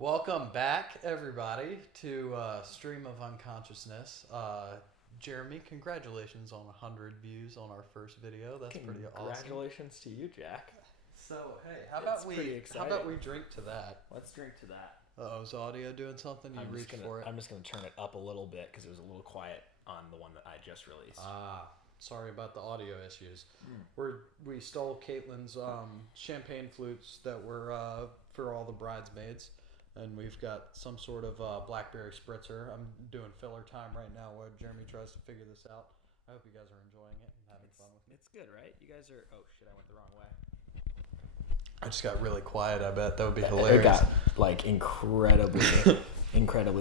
Welcome back, everybody, to Stream of Unconsciousness. Jeremy, congratulations on 100 views on our first video. That's pretty awesome. Congratulations to you, Jack. So, hey, how about we drink to that? Let's drink to that. Uh-oh, is audio doing something? You reach for it? I'm just going to turn it up a little bit because it was a little quiet on the one that I just released. Sorry about the audio issues. We stole Caitlin's champagne flutes that were for all the bridesmaids. And we've got some sort of blackberry spritzer. I'm doing filler time right now where Jeremy tries to figure this out. I hope you guys are enjoying it and having fun with it. It's good, right? You guys are... Oh, shit, I went the wrong way. I just got really quiet, I bet. That would be hilarious. It got, like, incredibly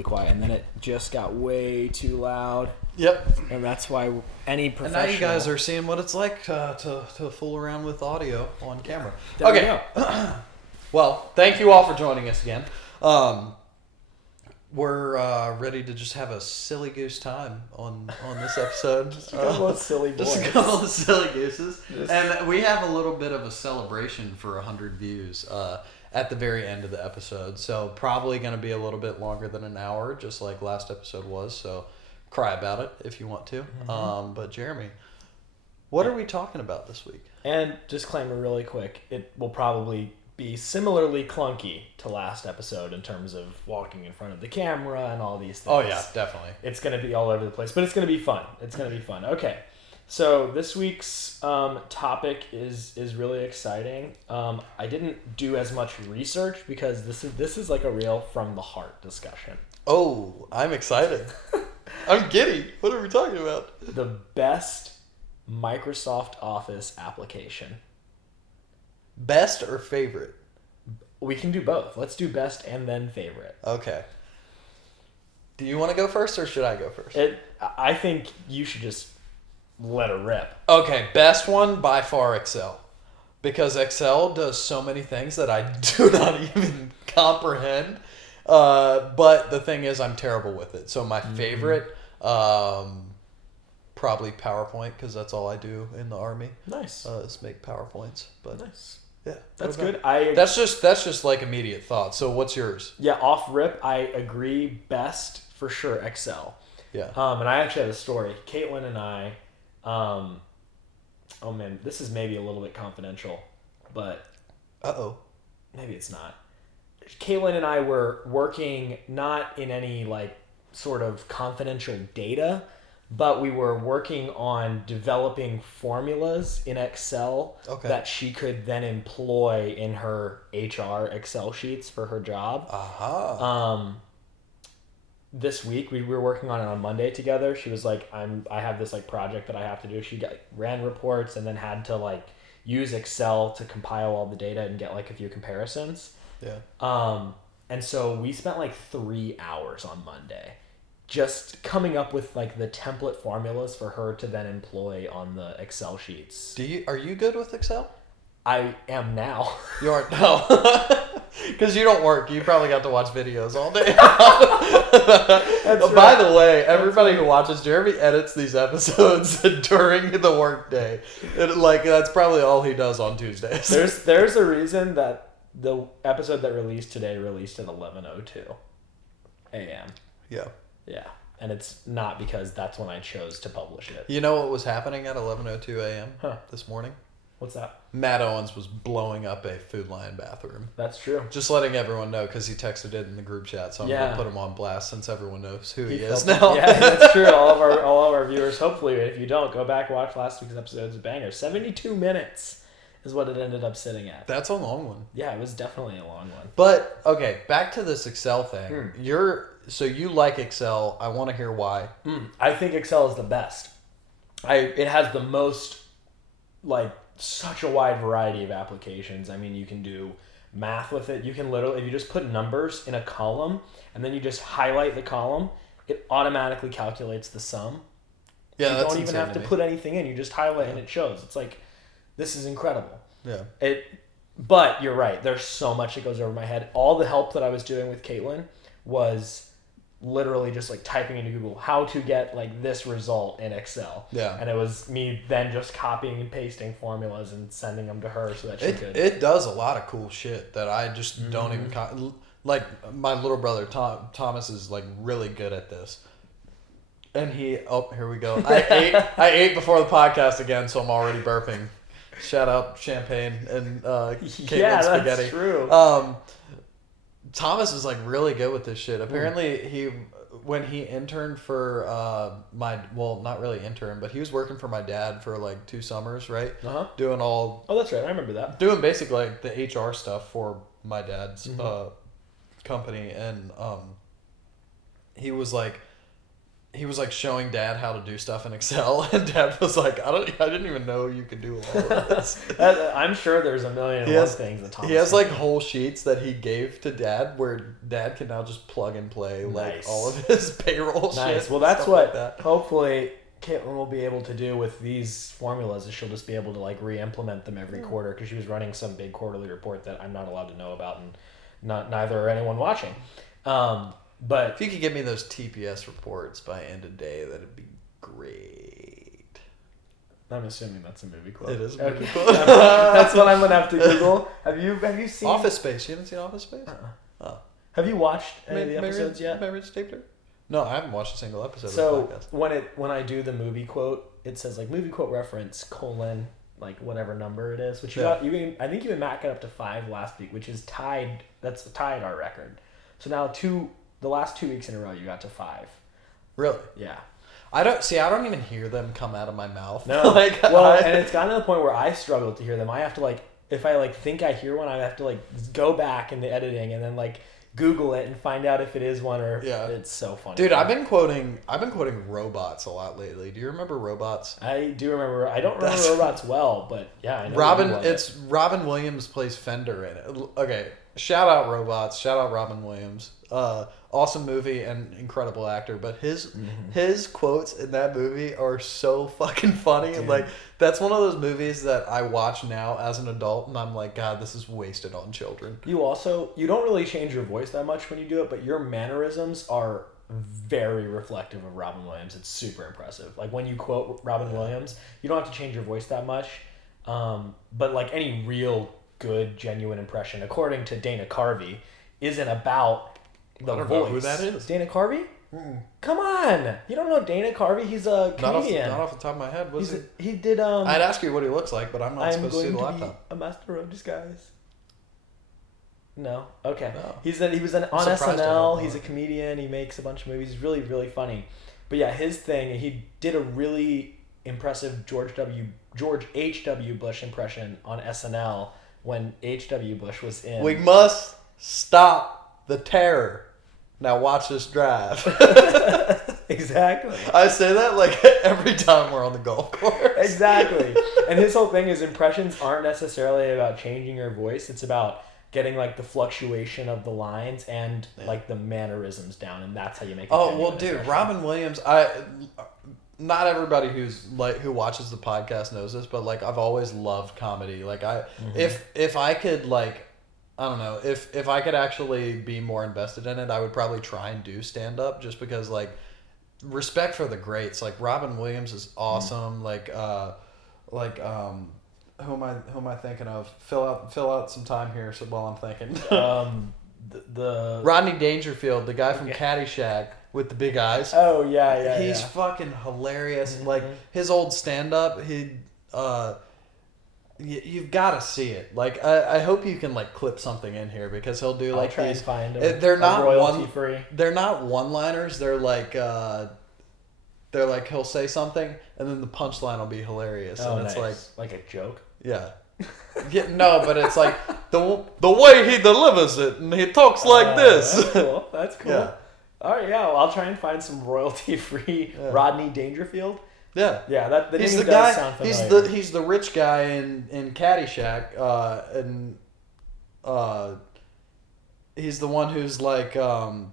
quiet. And then it just got way too loud. Yep. And that's why any professional... And now you guys are seeing what it's like to fool around with audio on camera. There we Okay. go. Well, thank you all for joining us again. We're ready to just have a silly goose time on this episode. Just a couple of silly boys. Just a couple of silly gooses. And we have a little bit of a celebration for 100 views at the very end of the episode. So probably going to be a little bit longer than an hour, just like last episode was. So cry about it if you want to. Mm-hmm. But Jeremy, what are we talking about this week? And disclaimer really quick, it will probably be similarly clunky to last episode in terms of walking in front of the camera and all these things. Oh yeah, definitely. It's going to be all over the place, but it's going to be fun. Okay, so this week's topic is really exciting. I didn't do as much research because this is like a real from the heart discussion. Oh, I'm excited. I'm giddy. What are we talking about? The best Microsoft Office application. Best or favorite? We can do both. Let's do best and then favorite. Okay. Do you want to go first or should I go first? I think you should just let it rip. Okay, best one by far Excel. Because Excel does so many things that I do not even comprehend. But the thing is, I'm terrible with it. So my favorite, probably PowerPoint, because that's all I do in the Army. Nice. Is make PowerPoints. But nice. Yeah, that's good. That's just like immediate thought. So what's yours? Yeah, off rip, I agree. Best for sure, Excel. Yeah. And I actually have a story. Caitlin and I, oh man, this is maybe a little bit confidential, but maybe it's not. Caitlin and I were working not in any like sort of confidential data, but we were working on developing formulas in Excel that she could then employ in her HR Excel sheets for her job. This week we were working on it on Monday together. She was like, I have this like project that I have to do. She ran reports and then had to like use Excel to compile all the data and get like a few comparisons. Yeah. And so we spent like 3 hours on Monday just coming up with like the template formulas for her to then employ on the Excel sheets. Are you good with Excel? I am now. You aren't now. Because you don't work. You probably got to watch videos all day. By the way, everybody who watches, Jeremy edits these episodes during the work day. That's probably all he does on Tuesdays. There's a reason that the episode that released today released at 11:02 a.m. Yeah. Yeah, and it's not because that's when I chose to publish it. You know what was happening at 11:02 a.m. This morning? What's that? Matt Owens was blowing up a Food Lion bathroom. That's true. Just letting everyone know because he texted it in the group chat, so I'm going to put him on blast since everyone knows who he is now. Yeah, that's true. All of our viewers, hopefully, if you don't, go back watch last week's episode. It's a banger. 72 minutes is what it ended up sitting at. That's a long one. Yeah, it was definitely a long one. But, okay, back to this Excel thing. So you like Excel. I want to hear why. I think Excel is the best. It has the most, like, such a wide variety of applications. I mean, you can do math with it. You can literally, if you just put numbers in a column and then you just highlight the column, it automatically calculates the sum. Yeah, you that's don't even have to put anything in. You just highlight and it shows. It's like, this is incredible. Yeah. But you're right. There's so much that goes over my head. All the help that I was doing with Caitlin was literally just like typing into Google how to get like this result in Excel. Yeah. And it was me then just copying and pasting formulas and sending them to her so that she could. It does a lot of cool shit that I just don't even... like my little brother Thomas is like really good at this. And here we go. I ate before the podcast again, so I'm already burping. Shout out champagne and Caitlin's spaghetti. That's true. Thomas is like really good with this shit. Apparently when he interned for not really intern, but he was working for my dad for like 2 summers, right? Doing all. Oh, that's right. I remember that. Doing basically like the HR stuff for my dad's company, and he was like showing Dad how to do stuff in Excel, and Dad was like, I didn't even know you could do all of this. I'm sure there's a million and one things that Thomas. He has like whole sheets that he gave to Dad, where Dad can now just plug and play like all of his payroll shit. Well, that's what hopefully Caitlin will be able to do with these formulas. Is she'll just be able to like re-implement them every quarter, because she was running some big quarterly report that I'm not allowed to know about, and neither are anyone watching. But if you could give me those TPS reports by end of day, that'd be great. I'm assuming that's a movie quote. It is a movie quote. That's what I'm gonna have to Google. Have you seen Office Space? You haven't seen Office Space? Oh. Have you watched any of the episodes yet? Marriage Stapler? No, I haven't watched a single episode so of the podcast. When I do the movie quote, it says like movie quote reference : like whatever number it is, which I think you and Matt got up to 5 last week, which is tied. That's tied our record. So now the last 2 weeks in a row, you got to 5. Really? Yeah. I don't even hear them come out of my mouth. No. And it's gotten to the point where I struggle to hear them. I have to like, if I like think I hear one, I have to like go back in the editing and then like Google it and find out if it is one or. Yeah. It's so funny. Dude, I've been quoting Robots a lot lately. Do you remember Robots? I do remember. I don't remember Robots well, but yeah, I know. Robin Williams plays Fender in it. Okay. Shout out Robots. Shout out Robin Williams. Awesome movie and incredible actor. But his quotes in that movie are so fucking funny. Dude. Like, that's one of those movies that I watch now as an adult, and I'm like, God, this is wasted on children. You don't really change your voice that much when you do it, but your mannerisms are very reflective of Robin Williams. It's super impressive. Like, when you quote Robin Williams, you don't have to change your voice that much. But like any real good, genuine impression, according to Dana Carvey, isn't about the voice. Know who that is. Dana Carvey? Mm-mm. Come on, you don't know Dana Carvey? He's a comedian. Not off the top of my head. He did. I'd ask you what he looks like, but I'm not supposed to see the laptop. A master of disguise. No. Okay. No. He was on SNL. He's a comedian. He makes a bunch of movies. He's really, really funny. But yeah, his thing. He did a really impressive George H.W. Bush impression on SNL when H.W. Bush was in. We must stop the terror. Now watch us drive. Exactly. I say that like every time we're on the golf course. Exactly. And his whole thing is impressions aren't necessarily about changing your voice. It's about getting like the fluctuation of the lines and like the mannerisms down, and that's how you make it. Oh well, dude, Robin Williams. Not everybody who watches the podcast knows this, but like I've always loved comedy. Like if I could like. I don't know, if I could actually be more invested in it, I would probably try and do stand up, just because like respect for the greats. Like Robin Williams is awesome. Who am I thinking of? Fill out some time here while I'm thinking. the Rodney Dangerfield, the guy from Caddyshack with the big eyes. Oh yeah. He's fucking hilarious. Mm-hmm. Like his old stand up, you've got to see it. Like I hope you can like clip something in here, because he'll do like I'll try these. And find they're not royalty free. They're not one-liners. They're like he'll say something and then the punchline will be hilarious, and it's like a joke. Yeah. No, but it's like the way he delivers it, and he talks like this. That's cool. Yeah. All right, yeah. Well, I'll try and find some royalty free Rodney Dangerfield. Yeah, that he's the guy. He's the rich guy in Caddyshack, and he's the one who's like, oh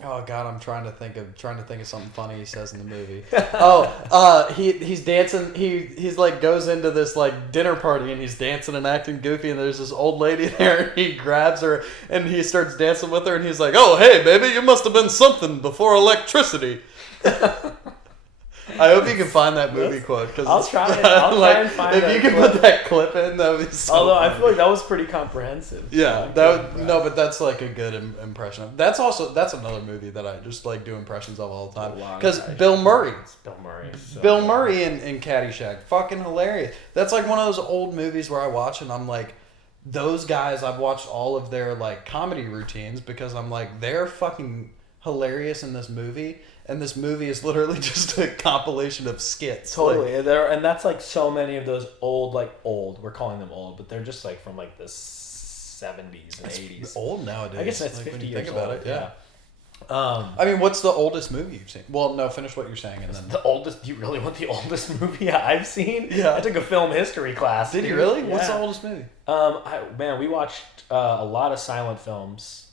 God, I'm trying to think of something funny he says in the movie. He's dancing. He's like goes into this like dinner party, and he's dancing and acting goofy, and there's this old lady there, and he grabs her and he starts dancing with her, and he's like, "Oh hey baby, you must have been something before electricity." I hope you can find that movie quote. Cause I'll try it. I'll try and find it. If you can put that clip in, that would be so Although funny. I feel like that was pretty comprehensive. Yeah, but that's like a good impression. That's another movie that I just like do impressions of all the time. Because Bill Murray. Bill Murray in Caddyshack. Fucking hilarious. That's like one of those old movies where I watch and I'm like, those guys, I've watched all of their like comedy routines because I'm like, they're fucking hilarious in this movie, and this movie is literally just a compilation of skits. Totally, and that's like so many of those old, we're calling them old, but they're just like from like the 70s and 80s. Old nowadays. I guess that's like 50 years think about old. It, yeah. I mean, what's the oldest movie you've seen? Well, no, finish what you're saying, and then the oldest. Do you really want the oldest movie I've seen? Yeah, I took a film history class. Did you really? Yeah. What's the oldest movie? We watched a lot of silent films.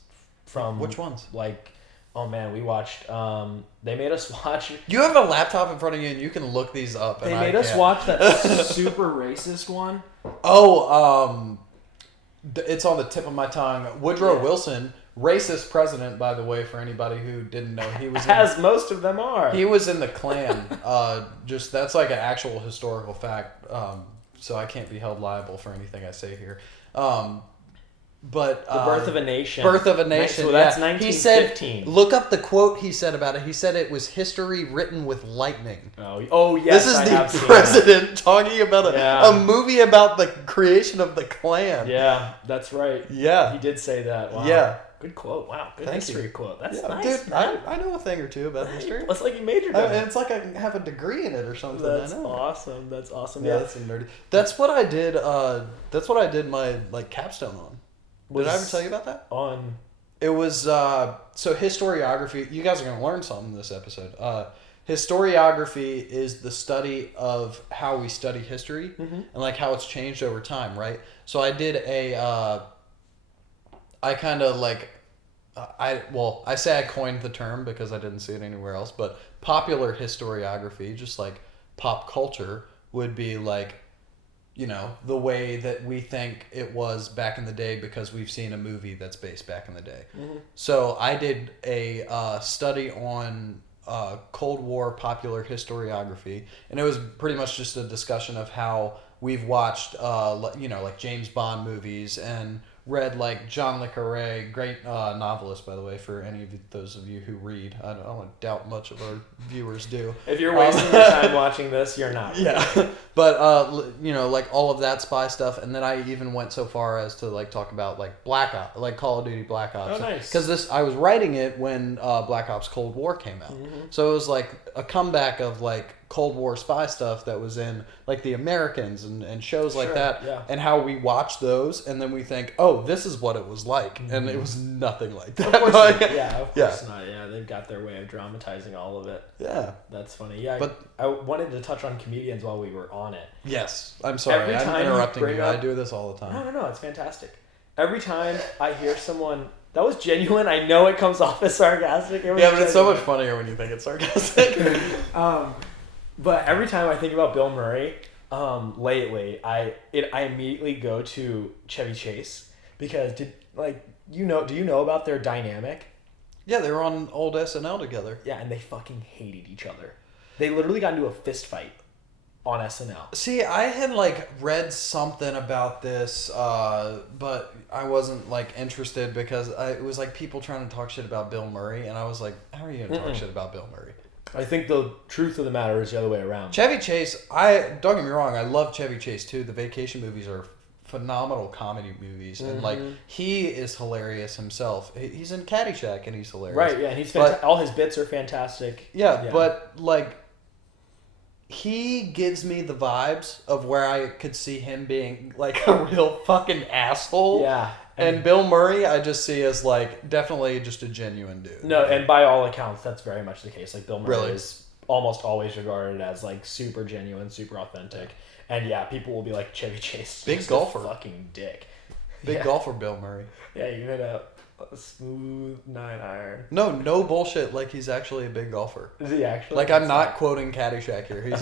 From which ones? We watched. They made us watch. You have a laptop in front of you, and you can look these up. They made us watch that super racist one. Oh, it's on the tip of my tongue. Woodrow Wilson. Racist president, by the way, for anybody who didn't know, he was as most of them are. He was in the Klan. That's like an actual historical fact. So I can't be held liable for anything I say here. But The Birth of a Nation. Birth of a Nation. So that's 1915. He said, look up the quote he said about it. He said it was history written with lightning. Oh yes. This is the president talking about a movie about the creation of the Klan. Yeah, that's right. Yeah, he did say that. Wow. Yeah. Good quote. Wow. Good Thank history you. quote. That's nice. Dude, I know a thing or two about history. It's like you majored in it. It's like I have a degree in it or something. That's I know. awesome. That's awesome. Yeah, that's nerdy. That's what I did. That's what I did my capstone on. Did I ever tell you about that? It was so historiography. You guys are gonna learn something in this episode. Historiography is the study of how we study history and like how it's changed over time, right? So I did I kind of like, I say I coined the term because I didn't see it anywhere else, but popular historiography, just like pop culture, would be like, the way that we think it was back in the day because we've seen a movie that's based back in the day. Mm-hmm. So I did a study on Cold War popular historiography, and it was pretty much just a discussion of how we've watched, like James Bond movies and read like John le Carré, great novelist, by the way, for any of those of you who read. I don't doubt much of our viewers do. If you're wasting your time watching this, you're not. Yeah, but like all of that spy stuff, and then I even went so far as to like talk about like Black Ops, like Call of Duty Black Ops. Oh, nice. Because I was writing it when Black Ops Cold War came out, so it was like a comeback of like Cold War spy stuff that was in like The Americans and shows like that, and how we watch those and then we think, oh, this is what it was like, and it was nothing like that. Of course not. Of course not. Yeah, they've got their way of dramatizing all of it. Yeah, that's funny. Yeah, but I wanted to touch on comedians while we were on it. Yes, I'm sorry. I'm interrupting you. I do this all the time. No, it's fantastic. Every time I hear someone. That was genuine. I know it comes off as sarcastic. But it's so much funnier when you think it's sarcastic. But every time I think about Bill Murray, lately, I immediately go to Chevy Chase because do you know about their dynamic? Yeah, they were on old SNL together. Yeah, and they fucking hated each other. They literally got into a fist fight on SNL. See, I had read something about this, but I wasn't interested because it was people trying to talk shit about Bill Murray, and I was like, how are you gonna talk shit about Bill Murray? I think the truth of the matter is the other way around. Chevy Chase, don't get me wrong, I love Chevy Chase too. The vacation movies are phenomenal comedy movies, and he is hilarious himself. He's in Caddyshack and he's hilarious. Right, yeah, and he's all his bits are fantastic. Yeah, but he gives me the vibes of where I could see him being a real fucking asshole. Yeah. And Bill Murray, I just see as definitely just a genuine dude. No, and by all accounts, that's very much the case. Bill Murray is almost always regarded as super genuine, super authentic. And yeah, people will be like, Chevy Chase, big golfer, fucking dick. Big golfer Bill Murray. Yeah, you hit a smooth 9-iron. No bullshit. Like he's actually a big golfer. Is he actually? Like I'm not quoting Caddyshack here. He's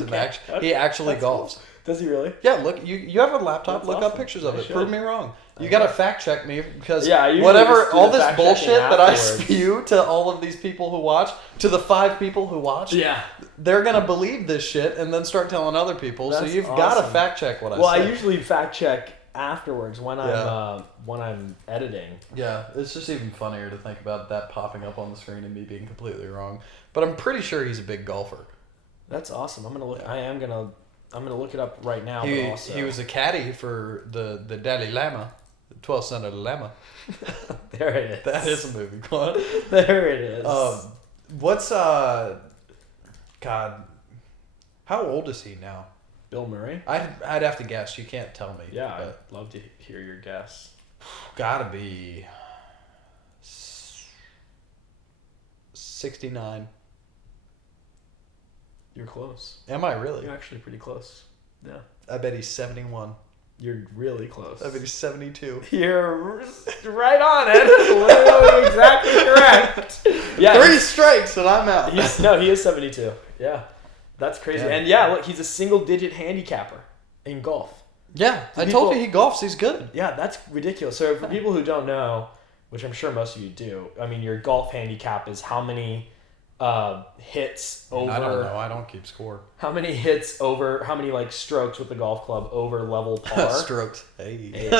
he actually golfs. Cool. Does he really? Yeah, look, you have a laptop. That's look awesome. up pictures of it. Prove me wrong. You gotta fact check me because all this bullshit that I spew to all of these people who watch, to the 5 people who watch, they're gonna believe this shit and then start telling other people. So you've gotta fact check what I say. Well, I usually fact check afterwards when I'm editing. Yeah, it's just even funnier to think about that popping up on the screen and me being completely wrong. But I'm pretty sure he's a big golfer. That's awesome. I'm gonna look it up right now. He was a caddy for the Dalai Lama, the 12th son of the Lama. There it is. That is a movie. There it is. What's God? How old is he now? Bill Murray? I'd have to guess. You can't tell me. Yeah, I'd love to hear your guess. Gotta be 69. You're close. Am I really? You're actually pretty close. Yeah. I bet he's 71. You're really close. I bet he's 72. You're right on it. Literally exactly correct. Yeah. 3 strikes and I'm out. He is 72. Yeah. That's crazy. Yeah. And look, he's a single-digit handicapper in golf. Yeah, I told you he golfs. He's good. Yeah, that's ridiculous. So for people who don't know, which I'm sure most of you do, I mean, your golf handicap is how many hits over... I don't know. I don't keep score. How many hits over... How many, strokes with the golf club over level par? Strokes. Hey.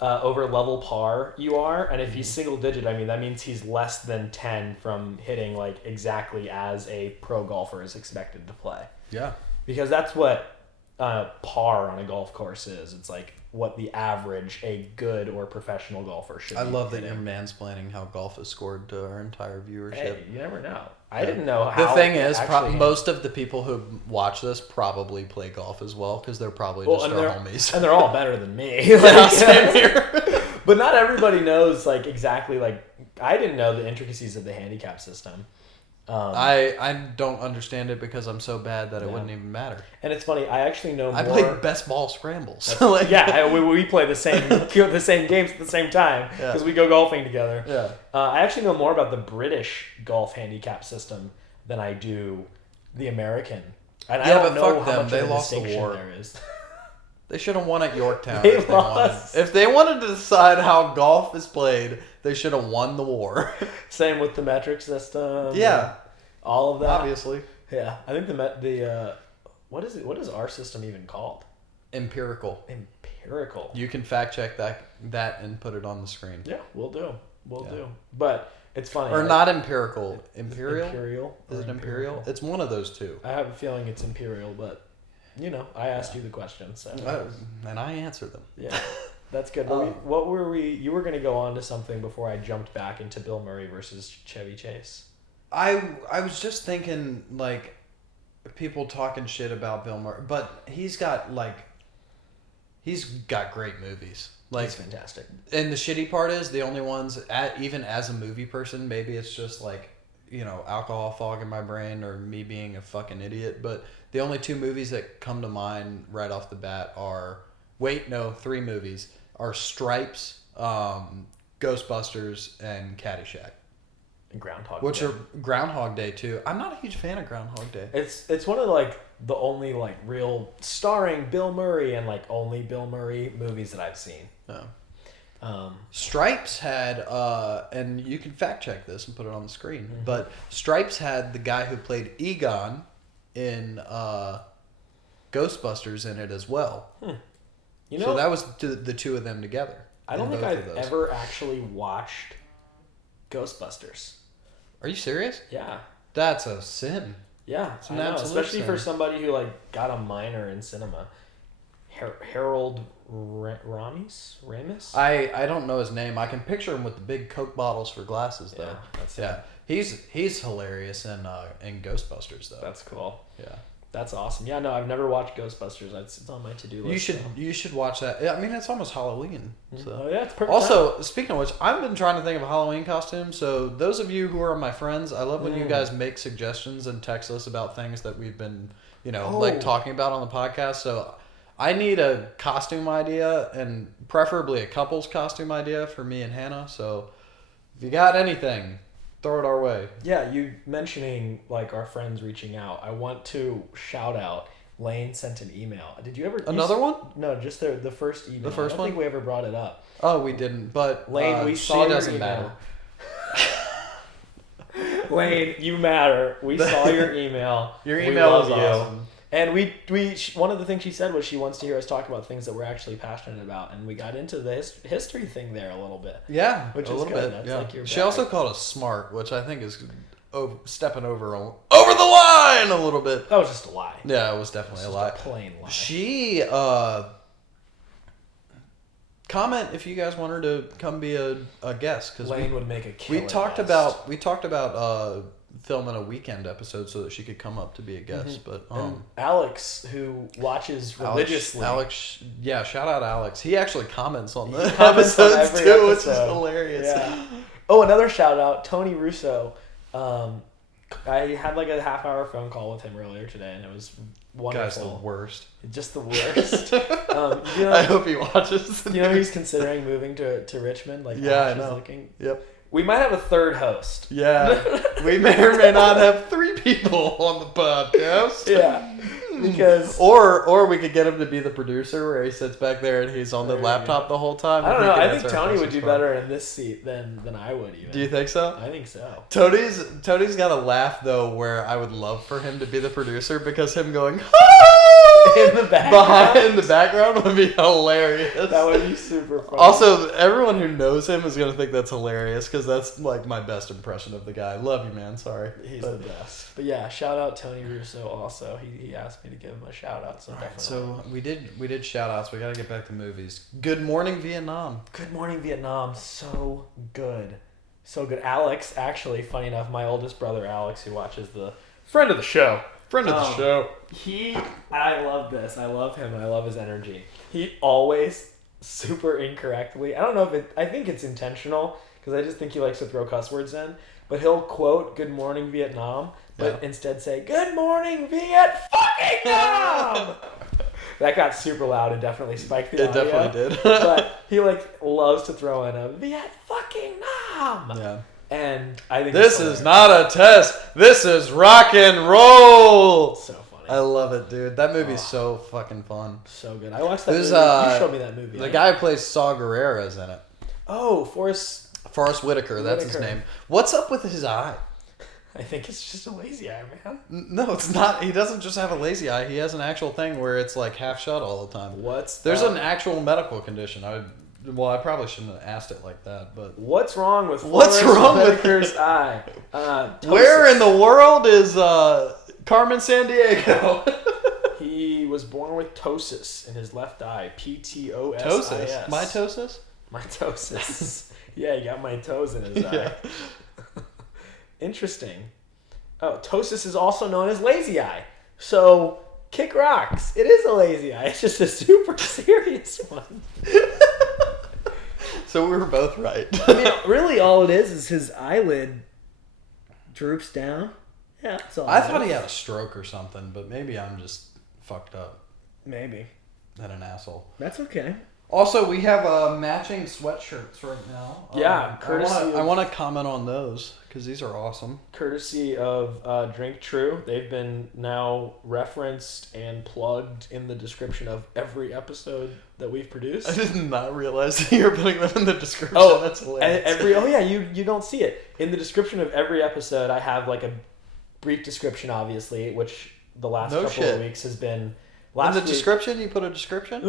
Over level par you are. And if he's single-digit, I mean, that means he's less than 10 from hitting, exactly as a pro golfer is expected to play. Yeah. Because that's what par on a golf course is. It's what the average a good or professional golfer should be. I love that you're mansplaining how golf is scored to our entire viewership. Hey, you never know. I didn't know how. The thing is, most of the people who watch this probably play golf as well because they're probably just our homies. And they're all better than me. Same here. But not everybody knows exactly I didn't know the intricacies of the handicap system. I don't understand it because I'm so bad that it wouldn't even matter. And it's funny, I actually know more. I play best ball scrambles. We play the same games at the same time because we go golfing together. Yeah. I actually know more about the British golf handicap system than I do the American. And I don't know how much they of a lost the distinction war. there is. They should have won at Yorktown. If they wanted to decide how golf is played, they should have won the war. Same with the metric system. Yeah. All of that. Obviously. Yeah. I think what is our system even called? Empirical. You can fact check that and put it on the screen. Yeah, we'll do. We'll do. But it's funny. Or not empirical. Imperial? Imperial. Is it imperial? It's one of those two. I have a feeling it's imperial, but I asked you the question, so and I answered them. Yeah, that's good. What were we? You were going to go on to something before I jumped back into Bill Murray versus Chevy Chase. I was just thinking people talking shit about Bill Murray, but he's got great movies. He's fantastic. And the shitty part is the only ones, even as a movie person, maybe it's just alcohol fog in my brain or me being a fucking idiot, but the only 2 movies that come to mind right off the bat are 3 movies are Stripes, Ghostbusters, and Caddyshack. And Groundhog Which Day. are Groundhog Day too. I'm not a huge fan of Groundhog Day. It's one of the only real starring Bill Murray and only Bill Murray movies that I've seen. Oh. Stripes had, and you can fact check this and put it on the screen, but Stripes had the guy who played Egon in Ghostbusters in it as well. So that was the 2 of them together. I don't think I've ever actually watched Ghostbusters. Are you serious? Yeah. That's a sin. Yeah, it's an absolute especially sin. For somebody who got a minor in cinema. Harold Ramis? I don't know his name. I can picture him with the big Coke bottles for glasses though. He's hilarious in Ghostbusters though. That's cool. Yeah. That's awesome. Yeah, no, I've never watched Ghostbusters. It's on my to-do list. You should watch that. I mean, it's almost Halloween. So. Oh yeah, it's perfect. Also, speaking of which, I've been trying to think of a Halloween costume. So those of you who are my friends, I love when you guys make suggestions and text us about things that we've been, talking about on the podcast. So I need a costume idea, and preferably a couple's costume idea for me and Hannah. So if you got anything, throw it our way. Yeah, you mentioning like our friends reaching out. I want to shout out. Lane sent an email. Did you ever... Another one? No, just the first email. The first I don't think we ever brought it up. Oh, we didn't. But Lane, we saw your email. Matter. Lane, you matter. We saw your email. Your email is awesome. And we one of the things she said was she wants to hear us talk about things that we're actually passionate about, and we got into the history thing there a little bit. Yeah, which a is little good. bit. That's yeah. like your She also called us smart, which I think is stepping over the line a little bit. That was just a lie. Yeah, it was definitely a lie. A plain lie. She comment if you guys want her to come be a guest, because Lane would make a killer we talked guest. about filming a weekend episode so that she could come up to be a guest. Mm-hmm. But and Alex, who watches religiously, shout out Alex. He actually comments on the comments on episodes every too, episode. which is hilarious. Yeah. Oh, another shout out, Tony Russo. I had like a half-hour phone call with him earlier today, and it was wonderful. Guy's the worst. Just the worst. I hope he watches. He's considering moving to Richmond. Like, yeah, I know. Yep. We might have a third host. Yeah. We may or may not have 3 people on the podcast. Yeah. Because or we could get him to be the producer, where he sits back there and he's on the laptop the whole time. I don't know. I think Tony would do better in this seat than I would even. Do you think so? I think so. Tony's got a laugh though, where I would love for him to be the producer, because him going in the background. behind the background would be hilarious. That would be super funny. Also, everyone who knows him is gonna think that's hilarious, because that's like my best impression of the guy. Love you, man. Sorry. He's the best. But yeah, shout out Tony Russo. Also, he asked me to give him a shout out. So definitely. So we did shout outs. We got to get back to movies. Good Morning Vietnam. Good Morning Vietnam. So good. So good. Alex, actually, funny enough, my oldest brother Alex, who watches the friend of the show. I love this. I love him. I love his energy. He always super incorrectly. I don't know if I think it's intentional, because I just think he likes to throw cuss words in. But he'll quote Good Morning Vietnam, but instead say Good Morning Vietnam. That got super loud and definitely spiked the audio. It definitely did. But he loves to throw in a Viet fucking Nam. Yeah. And I think this is not a test. This is rock and roll. So funny. I love it, dude. That movie's so fucking fun. So good. I watched that movie. You showed me that movie. The guy who plays Saw Gerrera is in it. Oh, Forrest Whitaker. That's his name. What's up with his eye? I think it's just a lazy eye, man. No, it's not. He doesn't just have a lazy eye. He has an actual thing where it's like half shut all the time. There's an actual medical condition. I probably shouldn't have asked it like that, but what's wrong with Whitaker's eye? Where in the world is Carmen Sandiego? He was born with ptosis in his left eye. Ptosis. Ptosis. Mitosis. Mitosis. Yeah, he got my toes in his eye. Interesting. Oh, ptosis is also known as lazy eye. So, kick rocks. It is a lazy eye. It's just a super serious one. So we were both right. I mean, really all it is his eyelid droops down. Yeah, that's all. I thought he had a stroke or something, but maybe I'm just fucked up. Maybe. And an asshole. That's okay. Also, we have matching sweatshirts right now. Yeah, I want to comment on those, because these are awesome. Courtesy of Drink True. They've been now referenced and plugged in the description of every episode that we've produced. I did not realize that you were putting them in the description. Oh, that's hilarious. You don't see it. In the description of every episode, I have like a brief description, obviously, which the last couple of weeks has been... In the description, you put a description?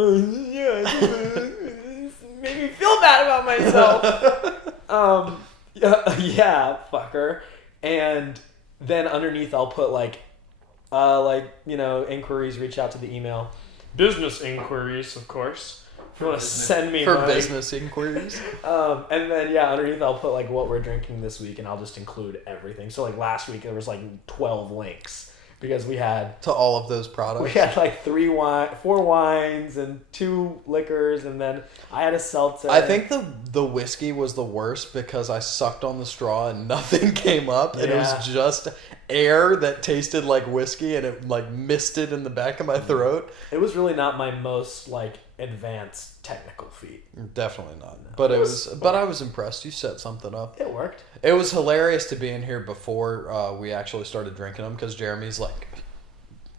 Yeah. Made me feel bad about myself. Yeah, fucker. And then underneath I'll put inquiries, reach out to the email. Business inquiries, of course. If you want to send me money. Business inquiries. And then, underneath I'll put what we're drinking this week, and I'll just include everything. So last week there was 12 links. because we had to all of those products. We had like 4 wines and 2 liquors, and then I had a seltzer. I think the whiskey was the worst because I sucked on the straw and nothing came up, and it was just air that tasted like whiskey, and it like misted in the back of my throat. It was really not my most like advanced technical feat. Definitely not. No. But it was. But I was impressed. You set something up. It worked. It was hilarious to be in here before we actually started drinking them because Jeremy's like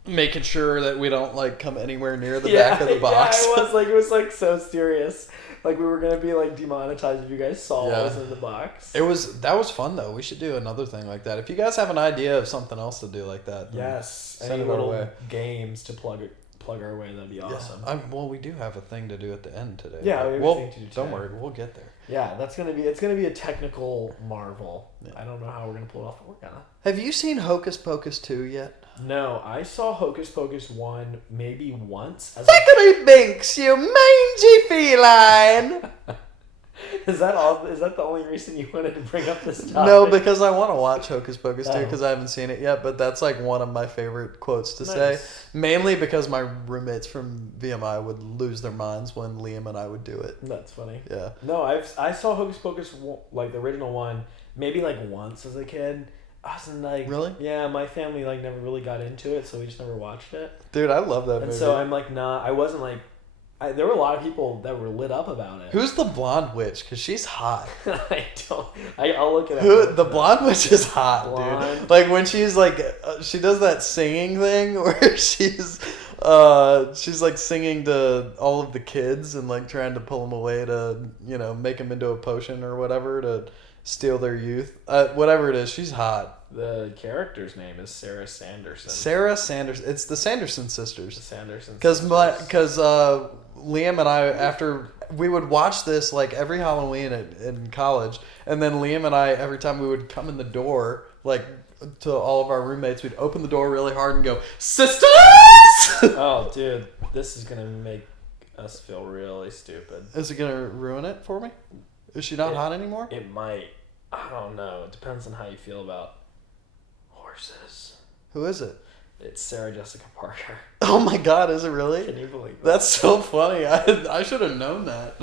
making sure that we don't like come anywhere near the back of the box. Yeah, it was like so serious. Like we were gonna be like demonetized if you guys saw what was in the box. That was fun though. We should do another thing like that. If you guys have an idea of something else to do like that, send it our way. Games to plug our way, that'd be awesome. Yeah. Well, we do have a thing to do at the end today. Yeah, we have a thing to do today. Don't worry, we'll get there. Yeah, it's gonna be a technical marvel. Yeah. I don't know how we're gonna pull it off, but we're gonna. Have you seen Hocus Pocus 2 yet? No, I saw Hocus Pocus 1 maybe once. Thickery Binks, you mangy feline! Is that all? Is that the only reason you wanted to bring up this topic? No, because I want to watch Hocus Pocus 2 because I haven't seen it yet, but that's like one of my favorite quotes to say. Mainly because my roommates from VMI would lose their minds when Liam and I would do it. That's funny. Yeah. No, I saw Hocus Pocus, like the original one, maybe like once as a kid. I wasn't like... Really? Yeah, my family like never really got into it, so we just never watched it. Dude, I love that movie. And so I'm like, I wasn't like... there were a lot of people that were lit up about it. Who's the blonde witch? Because she's hot. I'll look it up. The blonde witch is hot, dude. Like when she's like... she does that singing thing where she's like singing to all of the kids and like trying to pull them away to, make them into a potion or whatever to... steal their youth. Whatever it is, she's hot. The character's name is Sarah Sanderson. Sarah Sanderson. It's the Sanderson sisters. The Sanderson sisters. Because Liam and I, after we would watch this like every Halloween in college, and then Liam and I, every time we would come in the door, like to all of our roommates, we'd open the door really hard and go, "Sisters!" Oh, dude, this is gonna make us feel really stupid. Is it gonna ruin it for me? Is she not hot anymore? It might. I don't know. It depends on how you feel about horses. Who is it? It's Sarah Jessica Parker. Oh my God, is it really? Can you believe that? That's so funny. I should have known that.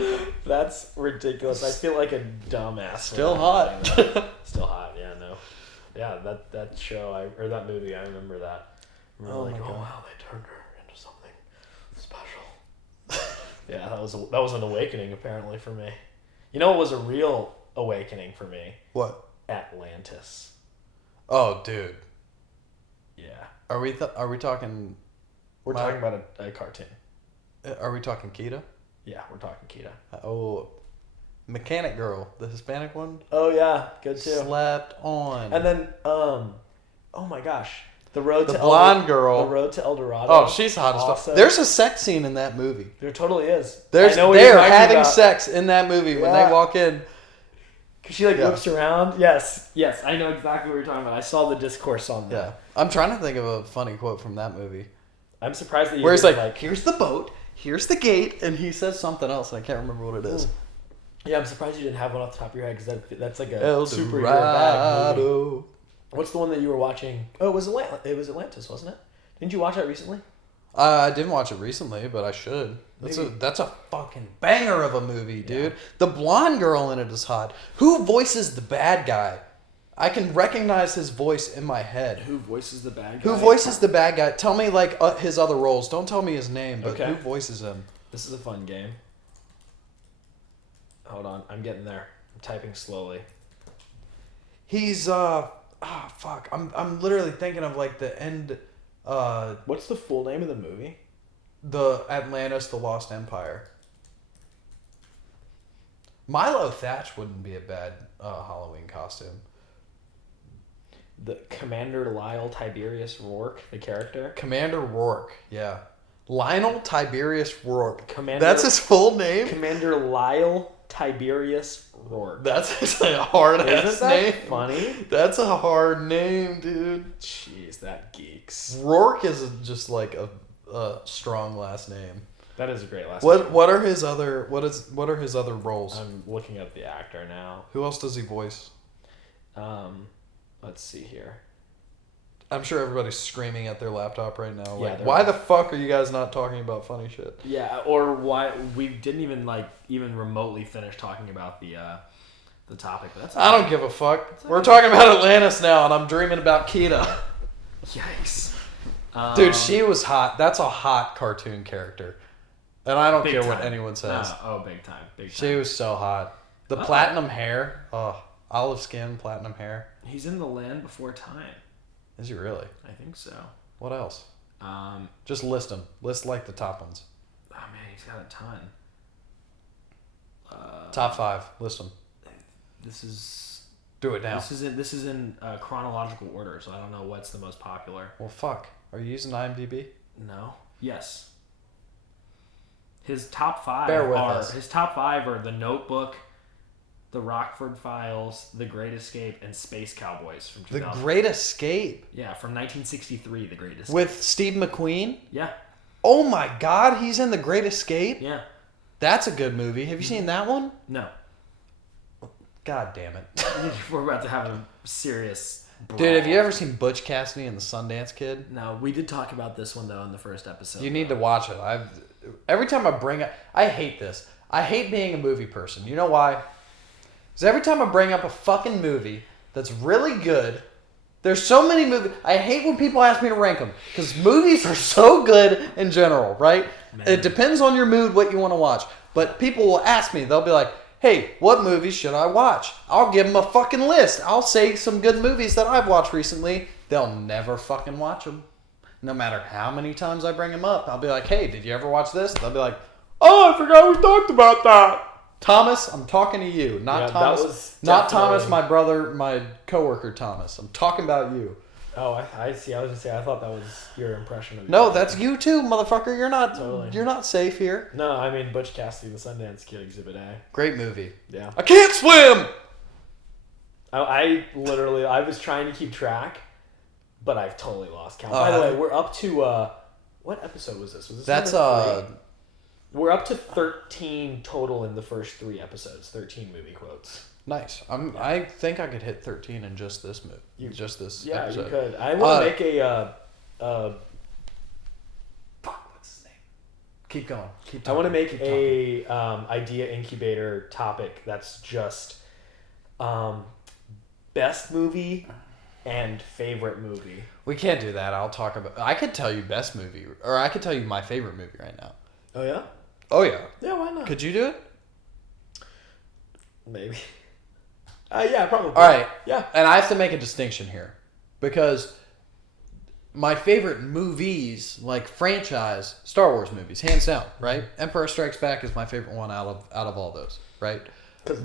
That's ridiculous. I feel like a dumbass. Still hot. Still hot, yeah, no. Yeah, that show, or that movie, I remember that. Oh like, my God. Oh wow, they turned her into something special. Yeah, that was an awakening apparently for me. You know what was a real awakening for me? What? Atlantis. Oh, dude. Yeah. Are we talking... We're talking about a cartoon. Are we talking Kita? Yeah, we're talking Kita. Mechanic Girl, the Hispanic one? Oh, yeah. Good too. Slept on. And then, oh my gosh. The blonde girl. The Road to El Dorado. Oh, she's hot as fuck. There's a sex scene in that movie. There totally is. They're having sex in that movie when they walk in. Cause she whips around. Yes, I know exactly what you're talking about. I saw the discourse on that. Yeah, I'm trying to think of a funny quote from that movie. I'm surprised that you. Where he's like, "Here's the boat, here's the gate," and he says something else, and I can't remember what it is. Yeah, I'm surprised you didn't have one off the top of your head because that's like a El superhero bag movie. Dorado. What's the one that you were watching? Oh, it was Atlantis, wasn't it? Didn't you watch that recently? I didn't watch it recently, but I should. That's a fucking banger of a movie, dude. Yeah. The blonde girl in it is hot. Who voices the bad guy? I can recognize his voice in my head. Who voices the bad guy? Who voices the bad guy? Tell me like his other roles. Don't tell me his name, but who voices him? This is a fun game. Hold on, I'm getting there. I'm typing slowly. He's fuck. I'm literally thinking of like the end. What's the full name of the movie? The Atlantis, the Lost Empire. Milo Thatch wouldn't be a bad Halloween costume. The Commander Lyle Tiberius Rourke, the character. Commander Rourke, yeah. Lionel Tiberius Rourke. That's his full name? Commander Lyle Tiberius Rourke. That's actually a hard ass name. Funny? That's a hard name, dude. Jeez, that geeks. Rourke is just like a strong last name. That is a great last name. What are his other roles? I'm looking up the actor now. Who else does he voice? Let's see here. I'm sure everybody's screaming at their laptop right now. Yeah, Like, why the fuck are you guys not talking about funny shit? Yeah, or why we didn't even remotely finish talking about the topic. But that's okay. I don't give a fuck. We're talking about Atlantis now, and I'm dreaming about Kita. Yikes. Dude, she was hot. That's a hot cartoon character. And I don't care what anyone says. Big time. She was so hot. The platinum hair. Oh, olive skin, platinum hair. He's in The Land Before Time. Is he really? I think so. What else? Just list them. List like the top ones. Oh man, he's got a ton. Top 5. List them. This is. Do it now. This is in chronological order, so I don't know what's the most popular. Well, fuck. Are you using IMDb? No. Yes. His top 5 Bear with us. His top 5 are The Notebook, The Rockford Files, The Great Escape, and Space Cowboys from 2000. The Great Escape. Yeah, from 1963. The Great Escape with Steve McQueen. Yeah. Oh my God, he's in The Great Escape. Yeah. That's a good movie. Have you seen that one? No. God damn it. We're about to have a serious brawl. Dude, have you ever seen Butch Cassidy and the Sundance Kid? No, we did talk about this one though in the first episode. You need to watch it. Every time I bring up, I hate this. I hate being a movie person. You know why? Because every time I bring up a fucking movie that's really good, there's so many movies. I hate when people ask me to rank them because movies are so good in general, right? Man. It depends on your mood what you want to watch. But people will ask me, they'll be like, hey, what movies should I watch? I'll give them a fucking list. I'll say some good movies that I've watched recently. They'll never fucking watch them. No matter how many times I bring them up. I'll be like, hey, did you ever watch this? They'll be like, oh, I forgot we talked about that. Thomas, I'm talking to you. Not Thomas. Not Thomas, my brother, my coworker Thomas. I'm talking about you. Oh, I see. I was going to say, I thought that was your impression of you. No, that's you too, motherfucker. You're not safe here. No, I mean Butch Cassidy, the Sundance Kid, Exhibit A. Great movie. Yeah. I can't swim! I literally, I was trying to keep track, but I've totally lost count. By the way, we're up to, what episode was this? Was this that's, We're up to 13 total in the first 3 episodes. 13 movie quotes. Nice. I think I could hit 13 in just this movie. Episode. You could. I want to make fuck, what's his name? Keep going. Keep talking. I want to make a idea incubator topic that's just best movie and favorite movie. We can't do that. I could tell you best movie, or I could tell you my favorite movie right now. Oh yeah? Oh yeah. Yeah, why not? Could you do it? Maybe. Yeah, probably. All right. Yeah. And I have to make a distinction here because my favorite movies, like franchise, Star Wars movies, hands down, right? Empire Strikes Back is my favorite one out of all those, right?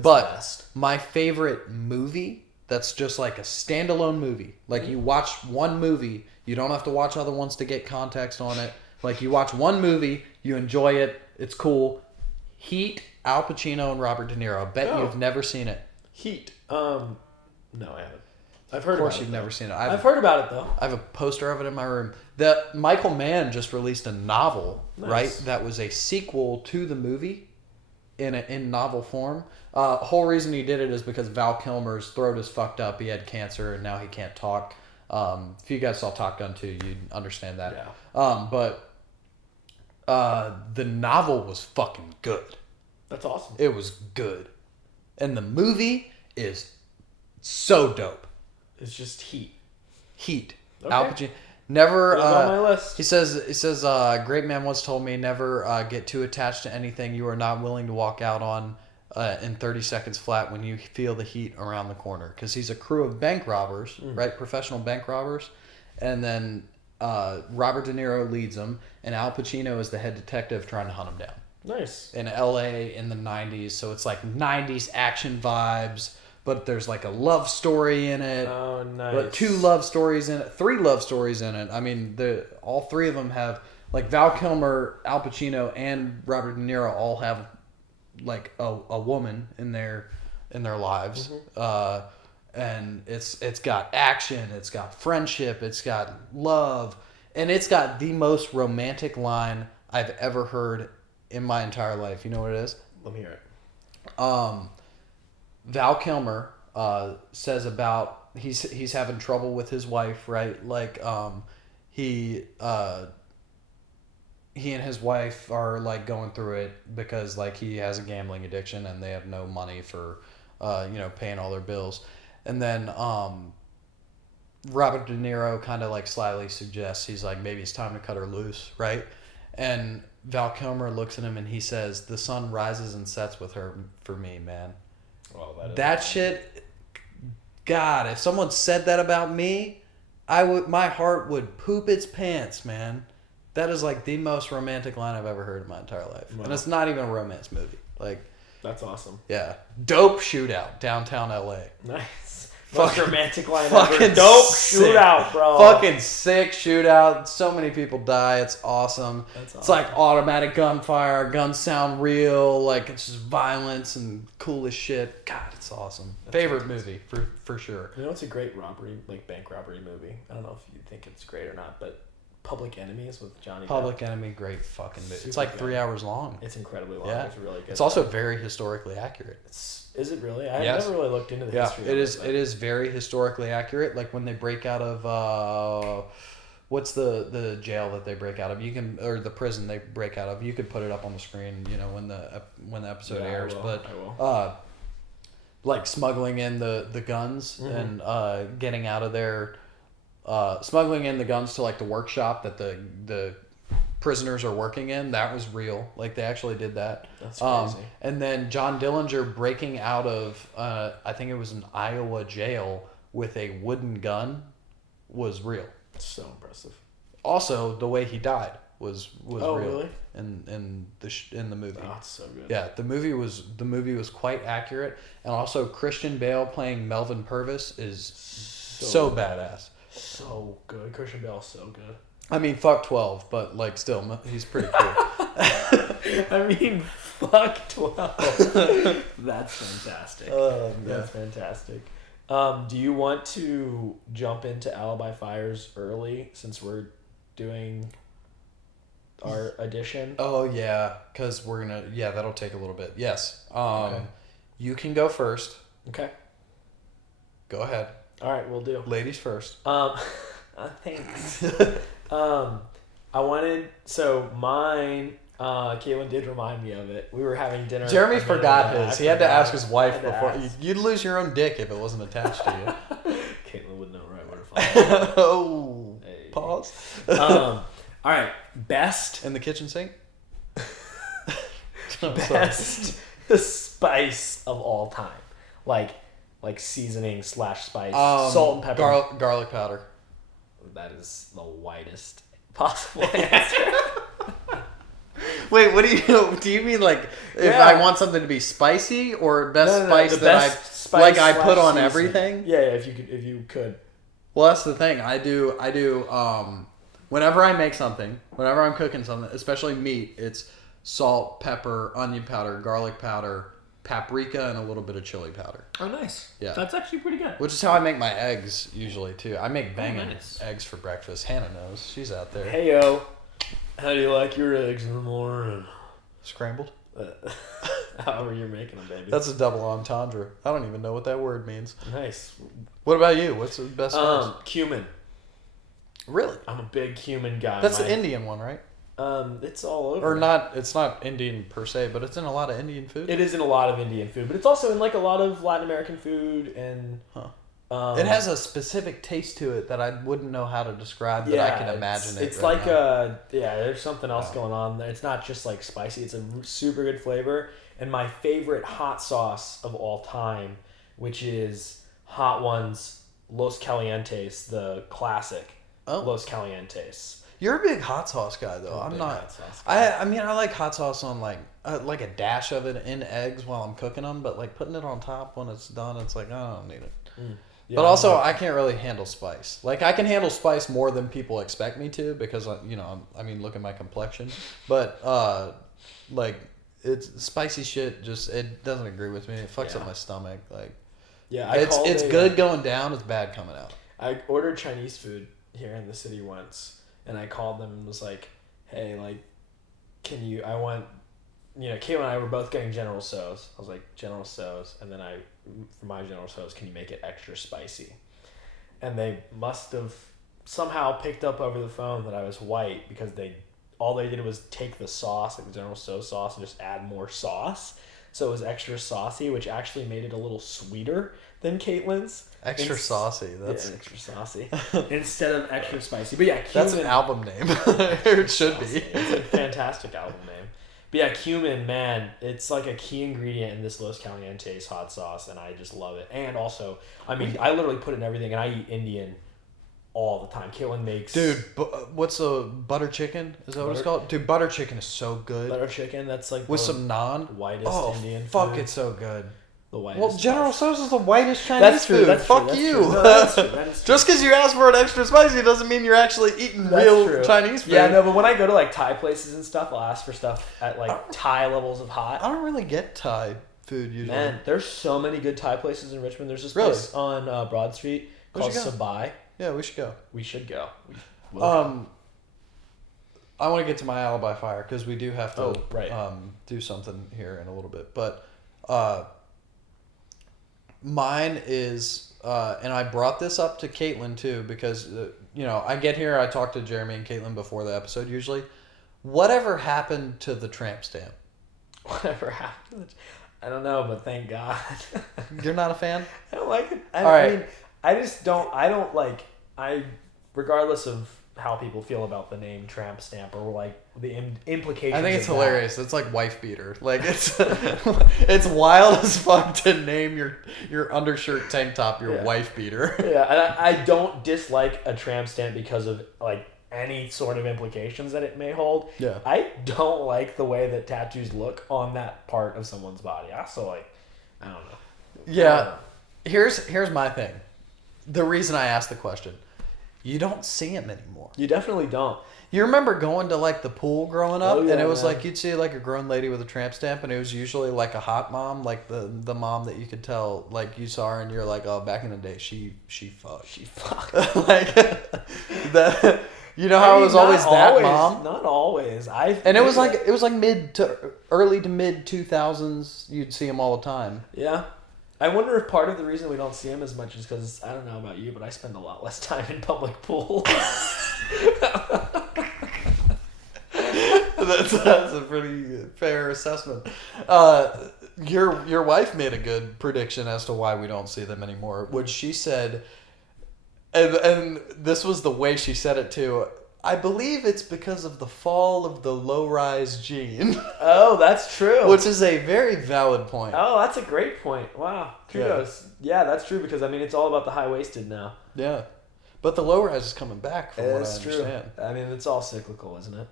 But my favorite movie that's just like a standalone movie, like you watch one movie, you don't have to watch other ones to get context on it. Like you watch one movie, you enjoy it, it's cool. Heat, Al Pacino and Robert De Niro. I bet you've never seen it. Heat. No, I haven't. I've heard about it. Of course you've never seen it. I've heard about it, though. I have a poster of it in my room. Michael Mann just released a novel, right? That was a sequel to the movie in novel form. Whole reason he did it is because Val Kilmer's throat is fucked up. He had cancer, and now he can't talk. If you guys saw Top Gun 2, you'd understand that. Yeah. But the novel was fucking good. That's awesome. It was good. And the movie is so dope. It's just Heat. Okay. Al Pacino. Never. On my list. He says. Great man once told me, never get too attached to anything you are not willing to walk out on in 30 seconds flat when you feel the heat around the corner. Because he's a crew of bank robbers, right? Professional bank robbers, and then Robert De Niro leads them, and Al Pacino is the head detective trying to hunt him down. Nice. In LA in the 90s, so it's like 90s action vibes, but there's like a love story in it. Oh, nice. But 2 love stories in it, 3 love stories in it. I mean, all 3 of them have, like Val Kilmer, Al Pacino, and Robert De Niro all have like a woman in their lives. And it's got action, it's got friendship, it's got love, and it's got the most romantic line I've ever heard in my entire life. You know what it is? Let me hear it. Val Kilmer says about he's having trouble with his wife, right? Like he and his wife are like going through it because like he has a gambling addiction and they have no money for paying all their bills. And then Robert De Niro kind of like slyly suggests, he's like, maybe it's time to cut her loose, right? And Val Kilmer looks at him and he says, the sun rises and sets with her for me, man. Well, that shit, God, if someone said that about me, my heart would poop its pants, man. That is like the most romantic line I've ever heard in my entire life. Wow. And it's not even a romance movie. Like, that's awesome. Yeah. Dope shootout, downtown LA. Nice. Most romantic line fucking ever. Dope sick. Shootout, bro. Fucking sick shootout. So many people die. It's awesome. That's awesome. It's like automatic gunfire. Guns sound real. Like, it's just violence and cool as shit. God, it's awesome. That's favorite movie for sure. You know, it's a great robbery, like bank robbery movie. I don't know if you think it's great or not, but Public Enemies with Johnny Public Enemy, great fucking movie. It's like 3 hours long. It's incredibly long. Yeah. It's really good. It's also very historically accurate. Is it really? I've never really looked into the history it of is. It is very historically accurate. Like when they break out of what's the jail that they break out of? You can, or the prison they break out of. You could put it up on the screen, you know, when the episode airs. I will. Like smuggling in the guns and getting out of there. Smuggling in the guns to like the workshop that the prisoners are working in, that was real. Like they actually did that. That's crazy. And then John Dillinger breaking out of I think it was an Iowa jail with a wooden gun was real. So impressive. Also, the way he died was real. Really? In the movie. Oh, it's so good. Yeah, the movie was quite accurate, and also Christian Bale playing Melvin Purvis is so badass. So good. Christian Bale's so good. I mean, fuck 12, but like still, he's pretty cool. I mean, fuck 12. That's fantastic. That's fantastic. Do you want to jump into Alibi Fires early since we're doing our edition? Oh yeah, because we're gonna. Yeah, that'll take a little bit. Yes. Okay. You can go first. Okay. Go ahead. All right, we'll do. Ladies first. Thanks. I wanted, so mine, Caitlin did remind me of it. We were having dinner. Jeremy forgot his. He had to ask his wife before. You'd lose your own dick if it wasn't attached to you. Caitlin would know right where to find it. Oh. Hey. Pause. All right. Best. In the kitchen sink? Best spice of all time. Like seasoning / spice. Salt and pepper. Garlic powder. That is the widest possible answer. Wait, what do you mean like if I want something to be spicy or spice that I put on everything? Yeah, if you could. Well, that's the thing. I do whenever I make something, whenever I'm cooking something, especially meat, it's salt, pepper, onion powder, garlic powder, paprika, and a little bit of chili powder. Oh, nice. Yeah. That's actually pretty good. Which is how I make my eggs usually, too. I make banging eggs for breakfast. Hannah knows. She's out there. Hey, yo. How do you like your eggs in the morning? Scrambled? However you're making them, baby. That's a double entendre. I don't even know what that word means. Nice. What about you? What's the best spice? Cumin. Really? I'm a big cumin guy. That's the Indian one, right? It's all over. Or not, it's not Indian per se, but it's in a lot of Indian food. It is in a lot of Indian food, but it's also in like a lot of Latin American food and... it has a specific taste to it that I wouldn't know how to describe, but I can imagine it. It's right like now. There's something else going on there. It's not just like spicy, it's a super good flavor. And my favorite hot sauce of all time, which is Hot Ones Los Calientes, the classic Los Calientes. You're a big hot sauce guy, though. I'm not. Hot sauce guy. I mean, I like hot sauce on like a dash of it in eggs while I'm cooking them, but like putting it on top when it's done, it's like I don't need it. Yeah, but also, I can't really handle spice. Like I can handle spice more than people expect me to because I mean, look at my complexion. But like it's spicy shit. Just it doesn't agree with me. It fucks up my stomach. Like it's good going down. It's bad coming out. I ordered Chinese food here in the city once. And I called them and was like, hey, like, I want Caitlin and I were both getting General Tso's. I was like, General Tso's, and then for my General Tso's, can you make it extra spicy? And they must have somehow picked up over the phone that I was white because all they did was take the sauce, like the General Tso's sauce, and just add more sauce. So it was extra saucy, which actually made it a little sweeter than Caitlin's. Extra saucy. That's extra saucy instead of extra spicy. But yeah, cumin, that's an album name. It should be. It's a fantastic album name. But yeah, cumin, man, it's like a key ingredient in this Los Calientes hot sauce, and I just love it. And also, I literally put it in everything, and I eat Indian all the time. Caitlin makes... Dude, what's a butter chicken? Is that what it's called? Dude, butter chicken is so good. Butter chicken, that's like with some naan. Whitest Indian food. Fuck, it's so good. The whitest. Well, General Tso's is the whitest Chinese food. That's Fuck true, you. No, that's true. Just because you ask for an extra spicy doesn't mean you're actually eating real Chinese food. Yeah, no, but when I go to like Thai places and stuff, I'll ask for stuff at like Thai levels of hot. I don't really get Thai food usually. Man, there's so many good Thai places in Richmond. There's this place on Broad Street called Sabai. Yeah, we should go. We should go. I want to get to my alibi fire because we do have to do something here in a little bit. But mine is, and I brought this up to Caitlin too because, I get here, I talk to Jeremy and Caitlin before the episode usually. Whatever happened to the tramp stamp? Whatever happened? I don't know, but thank God. You're not a fan? I don't like it. I mean, regardless of how people feel about the name tramp stamp or like the implications. I think it's hilarious. It's like wife beater. Like it's wild as fuck to name your undershirt tank top your wife beater. Yeah, and I don't dislike a tramp stamp because of like any sort of implications that it may hold. Yeah. I don't like the way that tattoos look on that part of someone's body. I don't know. Yeah. Here's my thing. The reason I asked the question. You don't see them anymore. You definitely don't. You remember going to like the pool growing up, and it was man. like you'd see like a grown lady with a tramp stamp, and it was usually like a hot mom, like the mom that you could tell like you saw her, and you're like, oh, back in the day, she fucked. She fucked. Like that. You know how it was always that mom? Not always. It was like mid to early to mid 2000s. You'd see them all the time. Yeah. I wonder if part of the reason we don't see them as much is because, I don't know about you, but I spend a lot less time in public pools. That's a pretty fair assessment. Your wife made a good prediction as to why we don't see them anymore, which she said, and this was the way she said it too. I believe it's because of the fall of the low-rise gene. Oh, that's true. Which is a very valid point. Oh, that's a great point. Wow. Kudos. Yeah, that's true because, it's all about the high-waisted now. Yeah. But the low-rise is coming back from what I understand. I mean, it's all cyclical, isn't it?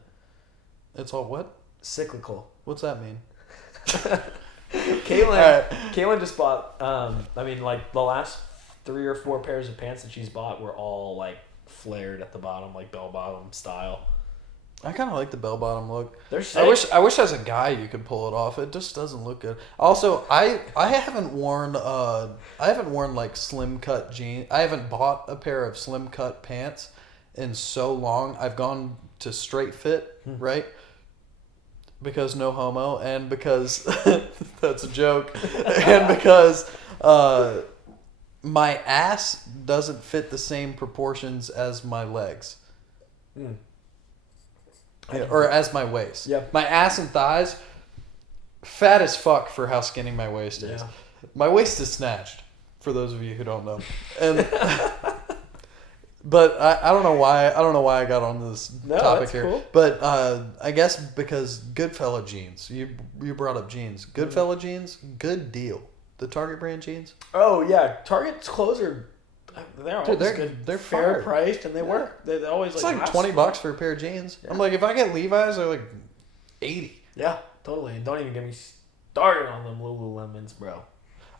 It's all what? Cyclical. What's that mean? Caitlin just bought, like the last 3 or 4 pairs of pants that she's bought were all like flared at the bottom, like bell bottom style. I kind of like the bell bottom look. They're sick. I wish as a guy you could pull it off. It just doesn't look good. Also, I haven't worn like slim cut jeans. I haven't bought a pair of slim cut pants in so long. I've gone to straight fit, right? Because no homo, and because that's a joke, and because my ass doesn't fit the same proportions as my legs. Or as my waist. Yeah. My ass and thighs, fat as fuck for how skinny my waist is. Yeah. My waist is snatched, for those of you who don't know. And but I don't know why I got on this topic here. Cool. But I guess because Goodfella jeans. You brought up jeans. Goodfella jeans, good deal. The Target brand jeans. Oh yeah, Target's clothes are good. They're fair fire. priced and they work. They always it's like $20 for a pair of jeans. Yeah. I'm like, if I get Levi's, they're like $80. Yeah, totally. And don't even get me started on them Lululemons, bro.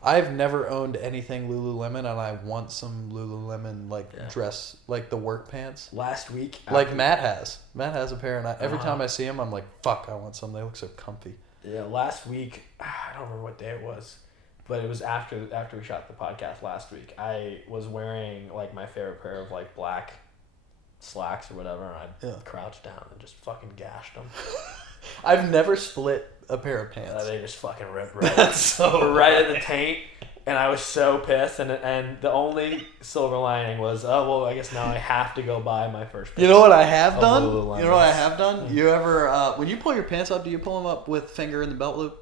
I've never owned anything Lululemon, and I want some Lululemon dress, like the work pants. Last week, like Matt has. Matt has a pair, and every time I see him, I'm like, fuck, I want some. They look so comfy. Yeah, last week, I don't remember what day it was, but it was after we shot the podcast last week. I was wearing like my favorite pair of like black slacks or whatever, and I crouched down and just fucking gashed them. I've never split a pair of pants. They just fucking ripped right at the taint. And I was so pissed, and the only silver lining was, I guess now I have to go buy my first pair. You know what I have done? Lululemons. You know what I have done? You ever, when you pull your pants up, do you pull them up with finger in the belt loop?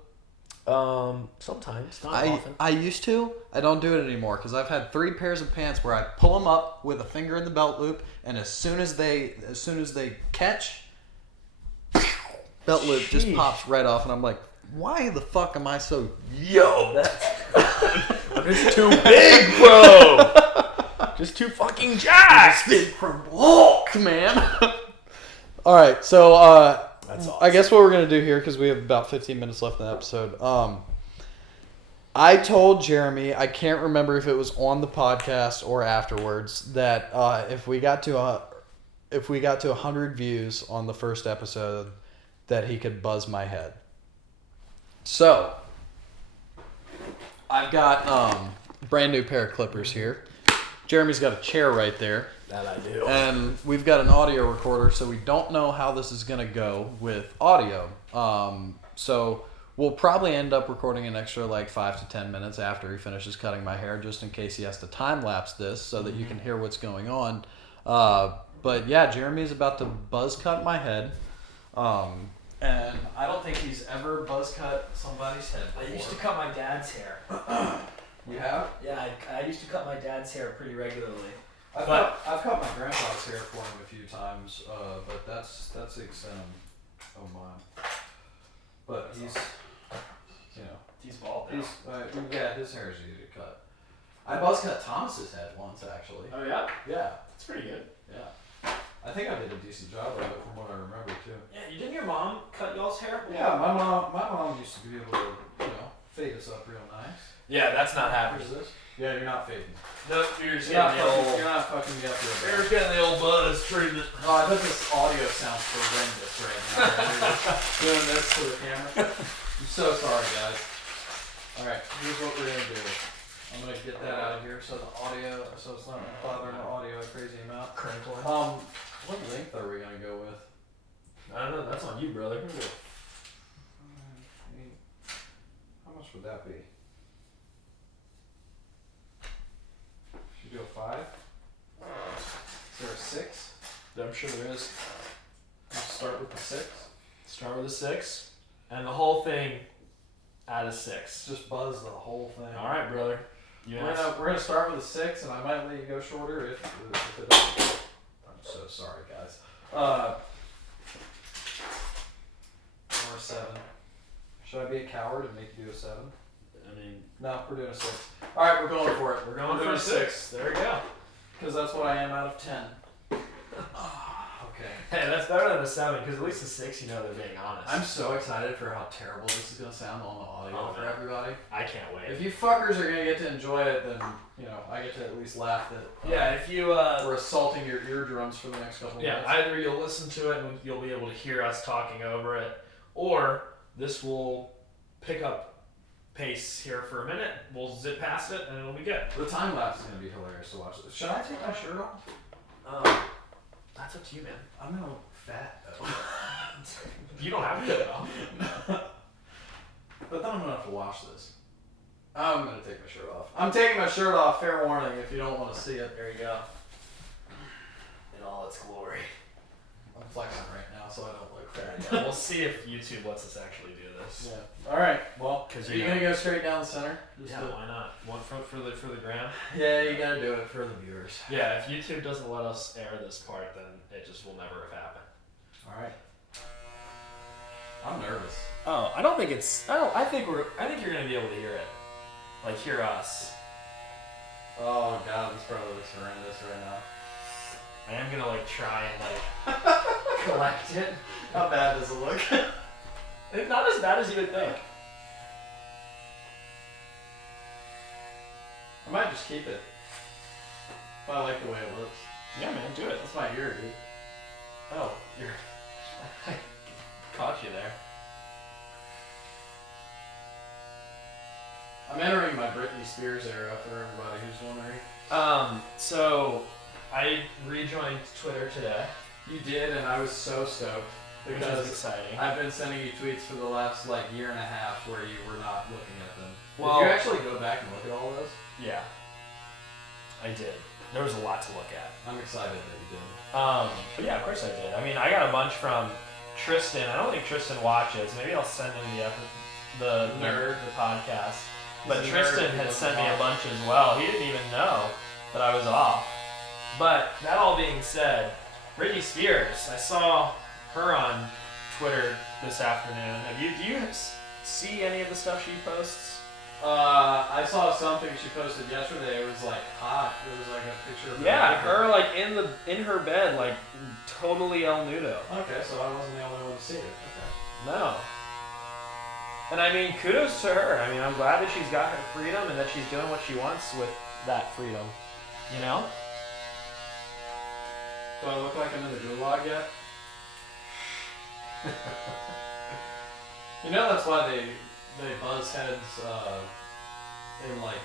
Sometimes, not often. I used to. I don't do it anymore because I've had 3 pairs of pants where I pull them up with a finger in the belt loop, and as soon as they catch, belt loop just pops right off, and I'm like, why the fuck am I so I'm just too big, bro. Just too fucking jacked. From Hulk, man. All right, so that's awesome. I guess what we're gonna do here, because we have about 15 minutes left in the episode. I told Jeremy, I can't remember if it was on the podcast or afterwards, that if we got to 100 views on the first episode, that he could buzz my head. So, I've got brand new pair of clippers here. Jeremy's got a chair right there. That I do. And we've got an audio recorder, so we don't know how this is going to go with audio. So, we'll probably end up recording an extra 5 to 10 minutes after he finishes cutting my hair, just in case he has to time-lapse this so that you can hear what's going on. But yeah, Jeremy's about to buzz cut my head. And I don't think he's ever buzz cut somebody's head before. I used to cut my dad's hair. You have? Yeah, I used to cut my dad's hair pretty regularly. I've cut my grandpa's hair for him a few times, but that's the extent of mine. But he's, he's bald now. His hair is easy to cut. I buzz cut Thomas's head once, actually. Oh yeah? Yeah. That's pretty good. Yeah. I think I did a decent job of it from what I remember too. Yeah, didn't your mom cut y'all's hair? Yeah, my mom used to be able to, fade us up real nice. Yeah, that's not happening. What is this? Yeah, you're not fading. No, you're not fucking me up real bad. You're getting the old buzz treatment. Oh, I bet this audio sounds horrendous right now. Doing this to the camera. I'm so sorry, guys. Alright, here's what we're gonna do. I'm gonna get that out of here so it's not bothering the audio a crazy amount. Crinkling. What length are we gonna go with? I don't know, that's on you, brother. How much would that be? Should we do a 5? Is there a 6? I'm sure there is. Let's start with the 6. Start with a 6, and the whole thing at a 6. Just buzz the whole thing. Alright, brother. We're gonna start with a 6, and I might let you go shorter if it doesn't. I'm so sorry, guys. Or a 7. Should I be a coward and make you do a 7? I mean, No, we're doing a 6. All right, we're going for it. We're going for a 6. There we go. Because that's what I am out of 10. Okay. Hey, that's better than a 7, because at least a 6, they're being honest. I'm so excited for how terrible this is gonna sound on the audio for everybody. I can't wait. If you fuckers are gonna get to enjoy it, then I get to at least laugh that. If you we're assaulting your eardrums for the next couple of minutes. Either you'll listen to it and you'll be able to hear us talking over it, or this will pick up pace here for a minute. We'll zip past it and it'll be good. The time lapse is gonna be hilarious to watch. Should I take my shirt off? That's up to you, man. I'm no fat though. You don't have to do it all. But then I'm gonna have to wash this. I'm gonna take my shirt off. I'm taking my shirt off, fair warning, if you don't want to see it. There you go. In all its glory. I'm flexing right now so I don't look fat. Yeah, we'll see if YouTube lets us actually do this. Yeah. Alright, well, Because are you gonna go straight down the center? Why not? One front for the gram. Yeah, you gotta do it for the viewers. Yeah, if YouTube doesn't let us air this part, then it just will never have happened. Alright. I'm nervous. Oh, I think you're gonna be able to hear it. Hear us. Oh god, this probably looks horrendous right now. I am gonna try and collect it. How bad does it look? It's not as bad as you would think. I might just keep it. If I like the way it looks. Yeah, man, do it. That's my ear, dude. Oh, I caught you there. I'm entering my Britney Spears era for everybody who's wondering. So I rejoined Twitter today. You did, and I was so stoked. because exciting. I've been sending you tweets for the last like year and a half where you were not looking at them. Well, did you actually go back and look at all those? Yeah, I did. There was a lot to look at. I'm excited that you did. But yeah, of course I did. I mean, I got a bunch from Tristan. I don't think Tristan watches. Maybe I'll send him the podcast. But Tristan had sent me a bunch as well. He didn't even know that I was off. But that all being said, Britney Spears, I saw her on Twitter this afternoon. Do you see any of the stuff she posts? I saw something she posted yesterday. It was like hot. It was like a picture of her like in her bed, like totally el nudo. Okay, so I wasn't the only one to see it. Okay. No. And I mean, kudos to her. I mean, I'm glad that she's got her freedom and that she's doing what she wants with that freedom. You know? Do I look like I'm in the gulag yet? You know that's why they buzz heads in like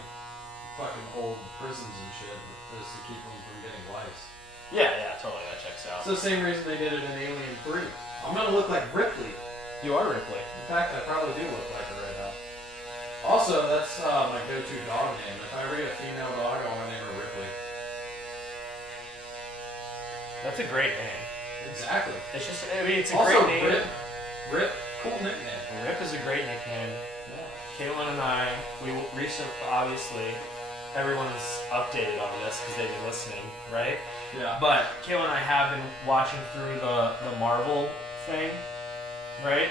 fucking old prisons and shit, is to keep them from getting lice. Yeah, totally. That checks out. It's the same reason they did it in Alien 3. I'm gonna look like Ripley. You are Ripley. In fact, I probably do look like her right now. Also, that's my go-to dog name. If I ever get a female dog, I want to name her Ripley. That's a great name. Exactly. It's just, I mean, it's a also, great name. Rip, cool nickname. Rip is a great nickname. Yeah. Caitlin and I, we recently, obviously, everyone's updated on this because they've been listening, right? Yeah. But Caitlin and I have been watching through the Marvel thing, right?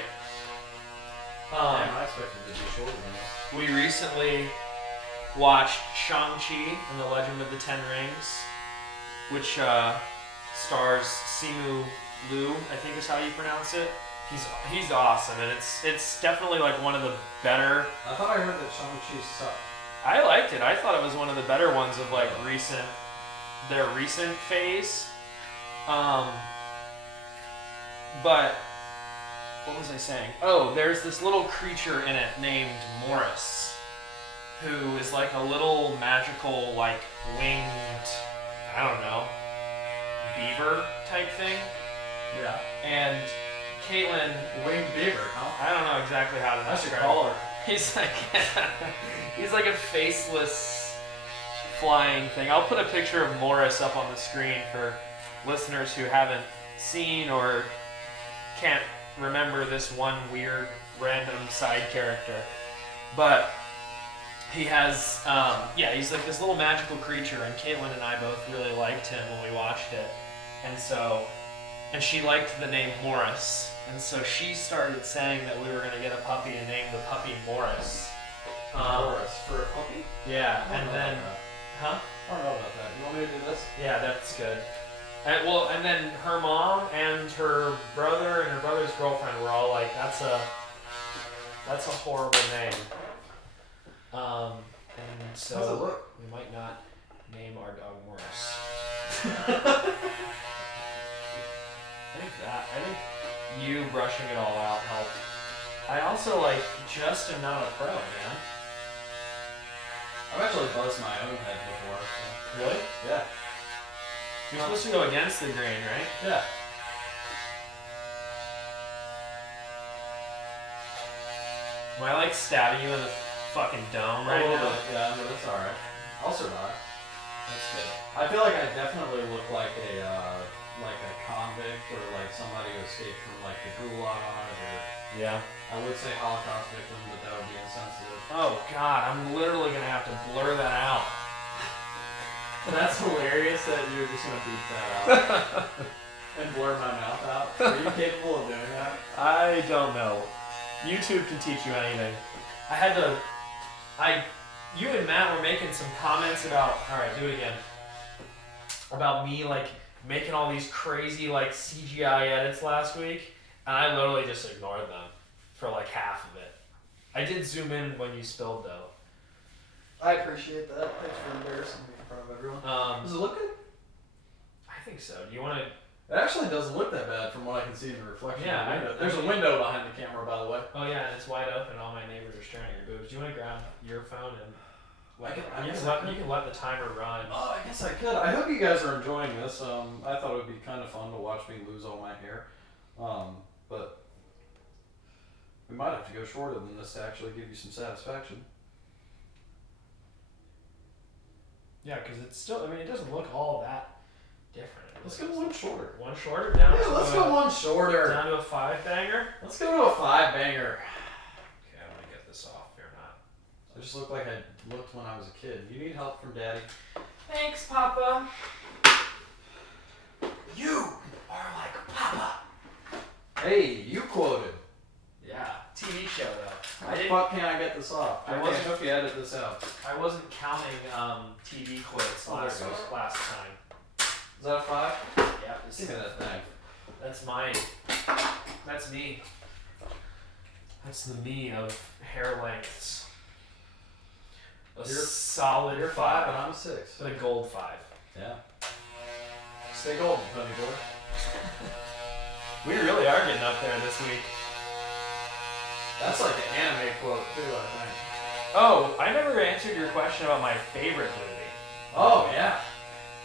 I expected it to be shorter than this. We recently watched Shang-Chi and the Legend of the Ten Rings, which stars Simu Liu, I think is how you pronounce it. He's awesome, and it's definitely like one of the better. I thought I heard that Shang-Chi sucked. I liked it. I thought it was one of the better ones of like their recent phase. But what was I saying? Oh, there's this little creature in it named Morris, who is like a little magical, like winged, I don't know, beaver type thing. Yeah. And Caitlin, Winged beaver, huh? I don't know exactly how to I should describe call it. her. He's like a faceless flying thing. I'll put a picture of Morris up on the screen for listeners who haven't seen or can't remember this one weird random side character. But he has, he's like this little magical creature, and Caitlin and I both really liked him when we watched it. And she liked the name Morris. And so she started saying that we were going to get a puppy and name the puppy Morris. Morris for a puppy? Yeah, and then... Huh? I don't know about that. You want me to do this? Yeah, that's good. And then her mom and her brother and her brother's girlfriend were all like, that's a horrible name. And so how's it look? we might not name our dog Morris. I think you brushing it all out helped. I also just am not a pro, man. I've actually buzzed my own head before. So. Really? Yeah. You're supposed to go against the grain, right? Yeah. Am I stabbing you in the fucking dome right now? Yeah, but that's alright. I'll survive. That's good. I feel like I definitely look like a convict or somebody who escaped from the gulag or Yeah. I would say Holocaust victim, but that would be insensitive. Oh god, I'm literally gonna have to blur that out. That's hilarious that you're just gonna beat that out and blur my mouth out. Are you capable of doing that? I don't know. YouTube can teach you anything. You and Matt were making some comments about, alright, do it again. About me making all these crazy CGI edits last week, and I literally just ignored them for half of it. I did zoom in when you spilled though. I appreciate that. Thanks for embarrassing me in front of everyone. Does it look good? I think so. Do you want to? It actually doesn't look that bad from what I can see in the reflection. Yeah, of the window. There's a window behind the camera, by the way. Oh yeah, and it's wide open. All my neighbors are staring at your boobs. Do you want to grab your phone and? You can let the timer run. Oh, I guess I could. I hope you guys are enjoying this. I thought it would be kind of fun to watch me lose all my hair. but we might have to go shorter than this to actually give you some satisfaction. Yeah, because it's still, I mean, it doesn't look all that different. Let's go one shorter. One shorter? Down yeah, let's go one shorter. Down to a 5-banger? Let's go to a 5-banger. Okay, I'm going to get this off. You're not. I just look like I looked when I was a kid. You need help from Daddy? Thanks, Papa. You are like Papa. Hey, you quoted. Yeah, TV show though. How the fuck can I get this off? I hope you edit this out. I wasn't counting TV quotes last time. Is that a 5? Yeah. Give me that thing. That's mine. That's me. That's the me of hair lengths. Solid you're 5 and I'm a 6. But a gold 5. Yeah. Stay golden, honey boy. We really are getting up there this week. That's like an anime quote too, I think. Oh, I never answered your question about my favorite movie. Oh yeah.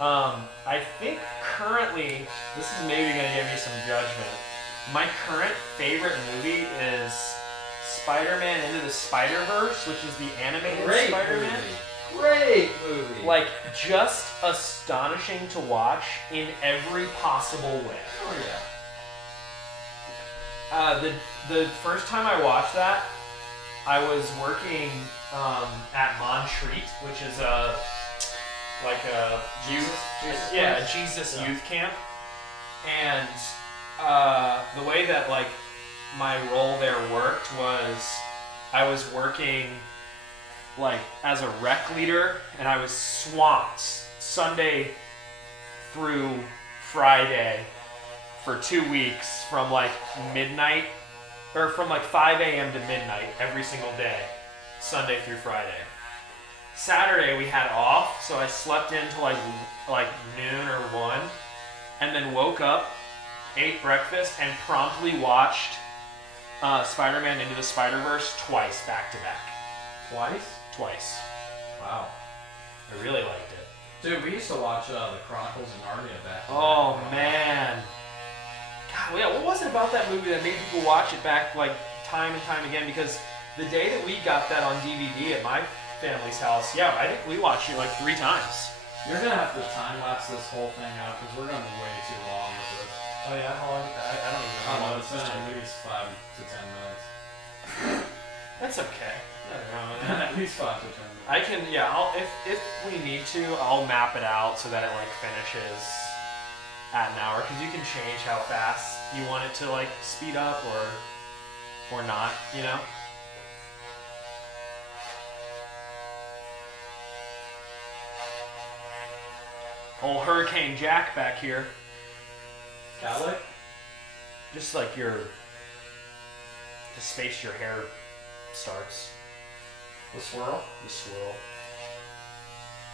I think currently, this is maybe gonna give me some judgment. My current favorite movie is Spider-Man Into the Spider-Verse, which is the animated Spider-Man. Great movie. Like, just astonishing to watch in every possible way. Oh yeah. The first time I watched that, I was working at Montreat, which is a Jesus youth camp, and the way that like my role there worked was I was working like as a rec leader, and I was swamped Sunday through Friday for 2 weeks from like midnight, or from like 5 a.m. to midnight every single day, Sunday through Friday. Saturday we had off, so I slept in till like noon or 1, and then woke up, ate breakfast, and promptly watched Spider-Man Into the Spider-Verse twice back to back. Twice. Wow. I really liked it. Dude, we used to watch the Chronicles of Narnia back. Oh man. God, yeah, what was it about that movie that made people watch it back like time and time again? Because the day that we got that on DVD at my family's house, yeah, I think we watched it like 3 times. You're gonna have to time lapse this whole thing out because we're gonna be way too long with this. Oh yeah, how long? I don't even know. I don't know. It's been at least 5 to 10 minutes. That's okay. At least 5 to 10 minutes. I can, yeah. If we need to, I'll map it out so that it like finishes at an hour, because you can change how fast you want it to like speed up or not, you know. Old Hurricane Jack back here. Cowlick? Just like the space your hair starts. The swirl? The swirl.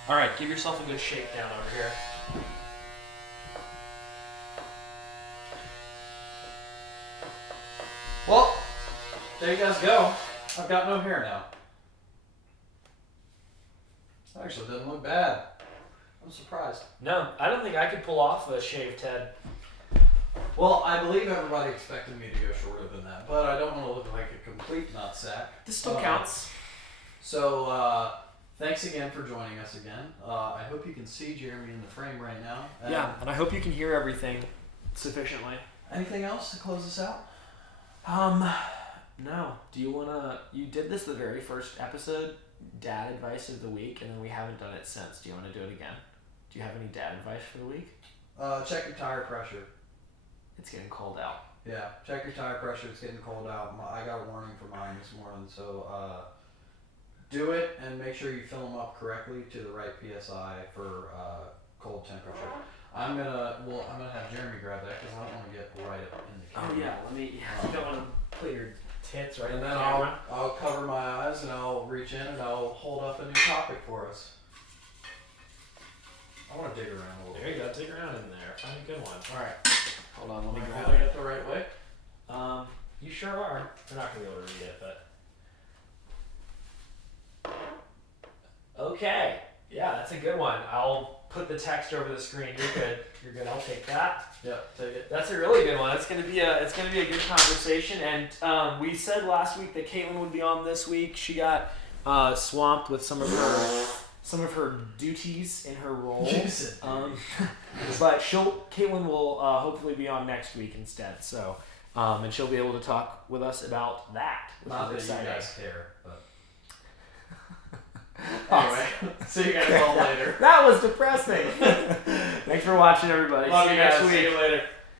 Alright, give yourself a good shakedown over here. Well, there you guys go. I've got no hair now. Actually, it doesn't look bad. I'm surprised. No, I don't think I could pull off a shaved head. Well, I believe everybody expected me to go shorter than that, but I don't want to look like a complete nutsack. This still counts. So, thanks again for joining us again. I hope you can see Jeremy in the frame right now. Yeah, and I hope you can hear everything sufficiently. Anything else to close us out? No. Do you wanna? You did this the very first episode, dad advice of the week, and then we haven't done it since. Do you want to do it again? Do you have any dad advice for the week? Check your tire pressure. It's getting cold out. Yeah, check your tire pressure. It's getting cold out. I got a warning for mine this morning, so do it and make sure you fill them up correctly to the right PSI for cold temperature. I'm gonna have Jeremy grab that because I don't want to get right up in the camera. Oh yeah, let me. You don't want to put your tits right in And the then camera. I'll cover my eyes and I'll reach in and I'll hold up a new topic for us. I want to dig around a little There you bit. go. Dig around in there. Find a good one. All right. Hold on. Let me Am I grab doing it. it the right way? You sure are. We're not gonna be able to read it, but. Okay. Yeah, that's a good one. I'll put the text over the screen. You're good. You're good. I'll take that. Yeah, take it. That's a really good one. It's gonna be a good conversation. And we said last week that Caitlin would be on this week. She got swamped with some of her duties in her role. But Caitlin will hopefully be on next week instead. So and she'll be able to talk with us about that. Not that exciting. you guys care, but. Anyway, see you guys all later. That was depressing. Thanks for watching, everybody. Love See you you next guys. week. See you later.